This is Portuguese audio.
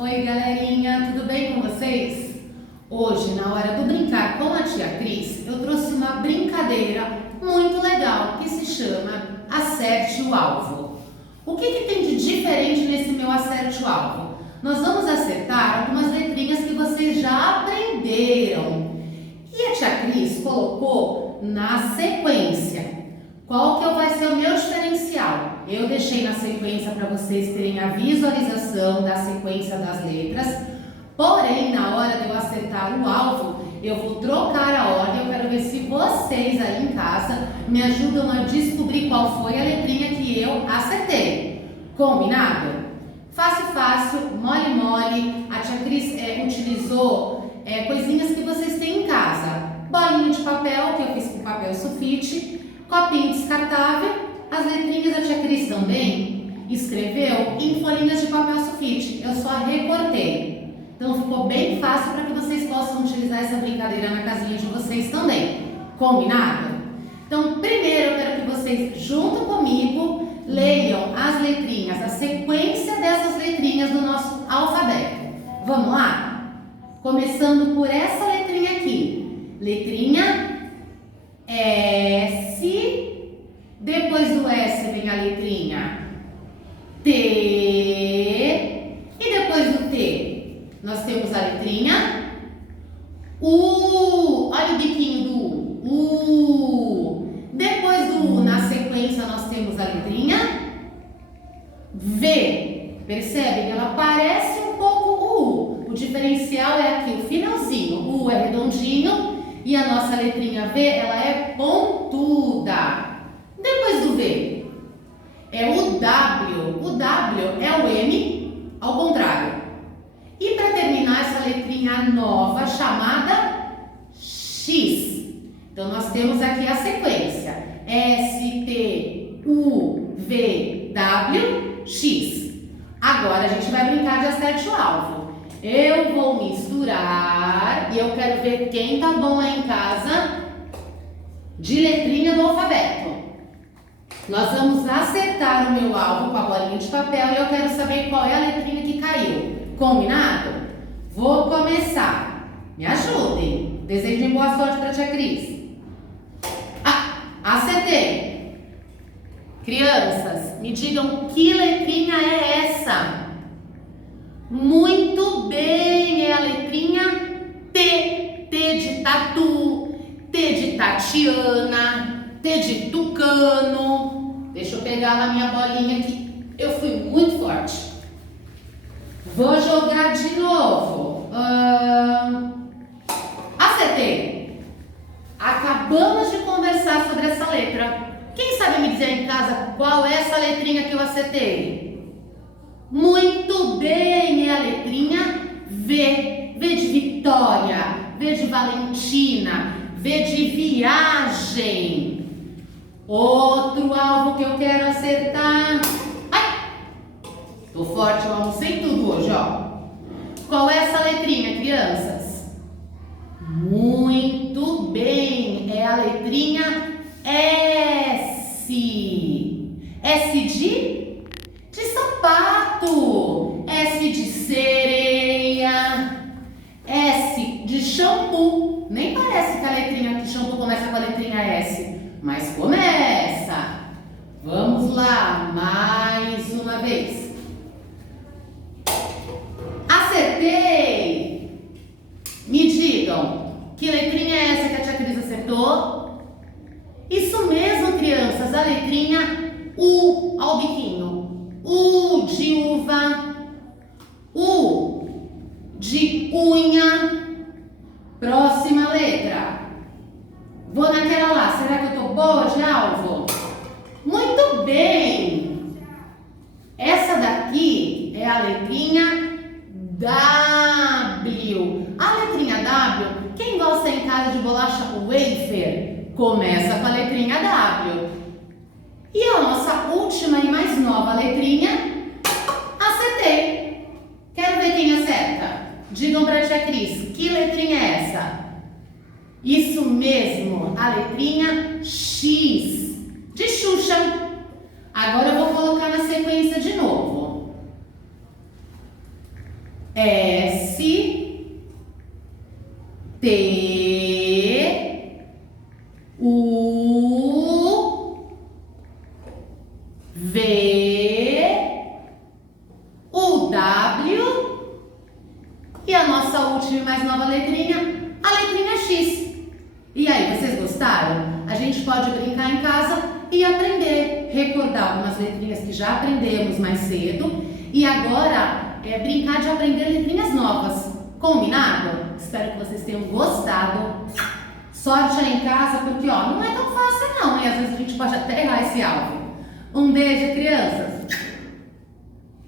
Oi galerinha, tudo bem com vocês? Hoje, na hora do brincar com a tia Cris, eu trouxe uma brincadeira muito legal que se chama Acerte o Alvo. O que tem de diferente nesse meu Acerte o Alvo? Nós vamos acertar algumas letrinhas que vocês já aprenderam. E a tia Cris colocou na sequência. Qual que vai ser o meu diferencial? Eu deixei na sequência para vocês terem a visualização da sequência das letras, porém, na hora de eu acertar o alvo, eu vou trocar a ordem. Eu quero ver se vocês aí em casa me ajudam a descobrir qual foi a letrinha que eu acertei. Combinado? Fácil, mole. A tia Cris utilizou coisinhas que vocês têm em casa. Bolinho de papel, que eu fiz com papel sulfite, copinho descartável. As letrinhas a tia Cris também escreveu em folhinhas de papel sulfite. Eu só recortei. Então ficou bem fácil para que vocês possam utilizar essa brincadeira na casinha de vocês também. Combinado? Então primeiro eu quero que vocês, junto comigo, leiam as letrinhas, a sequência dessas letrinhas do nosso alfabeto. Vamos lá? Começando por essa letrinha aqui. Letrinha S. Depois do S vem a letrinha T. E depois do T, nós temos a letrinha U. Olha o biquinho do U. Depois do U, na sequência, nós temos a letrinha V. Percebe? Ela parece um pouco o U. O diferencial é aqui, o finalzinho. O U é redondinho e a nossa letrinha V, ela é pontuda. Depois do V, é o W. O W é o M ao contrário. E para terminar, essa letrinha nova chamada X. Então, nós temos aqui a sequência. S, T, U, V, W, X. Agora, a gente vai brincar de acerte o alvo. Eu vou misturar e eu quero ver quem tá bom lá em casa de letrinha do alfabeto. Nós vamos acertar o meu alvo com a bolinha de papel e eu quero saber qual é a letrinha que caiu. Combinado? Vou começar. Me ajudem. Desejem boa sorte para a tia Cris. Acertei. Crianças, me digam que letrinha é essa? Muito bem, é a letrinha T. T de tatu, T de Tatiana, T de tucano. Deixa eu pegar na minha bolinha aqui. Eu fui muito forte. Vou jogar de novo. Acertei. Acabamos de conversar sobre essa letra. Quem sabe me dizer em casa qual é essa letrinha que eu acertei? Muito bem, é a letrinha V. V de Vitória, V de Valentina, V de viagem. Outro alvo que eu quero acertar. Ai! Tô forte, eu almocei tudo hoje, ó. Qual é essa letrinha, crianças? Muito bem, é a letrinha S. S de sapato. S de sereia. S de shampoo. Nem parece que a letrinha de shampoo começa com a letrinha S. Mas começa. Vamos lá, mais uma vez. Acertei. Me digam, que letrinha é essa que a tia Cris acertou? Isso mesmo, crianças, a letrinha U. Olha o biquinho. U de uva. U de unha. Próxima letra. Vou naquela lá. Será que eu tô boa de alvo? Muito bem. Essa daqui é a letrinha W. A letrinha W, quem gosta em casa de bolacha wafer, começa com a letrinha W. E a nossa última e mais nova letrinha, acertei. Quero ver quem acerta. Digam pra tia Cris, que letrinha é essa? Isso mesmo, a letrinha X, de Xuxa. Agora eu vou colocar na sequência de novo. S, T, U, V, o W e a nossa última e mais nova letrinha, a letrinha X. E aí, vocês gostaram? A gente pode brincar em casa e aprender, recordar algumas letrinhas que já aprendemos mais cedo e agora brincar de aprender letrinhas novas. Combinado? Espero que vocês tenham gostado. Sorte aí em casa, porque ó, não é tão fácil não, e às vezes a gente pode até errar esse alvo. Um beijo, crianças!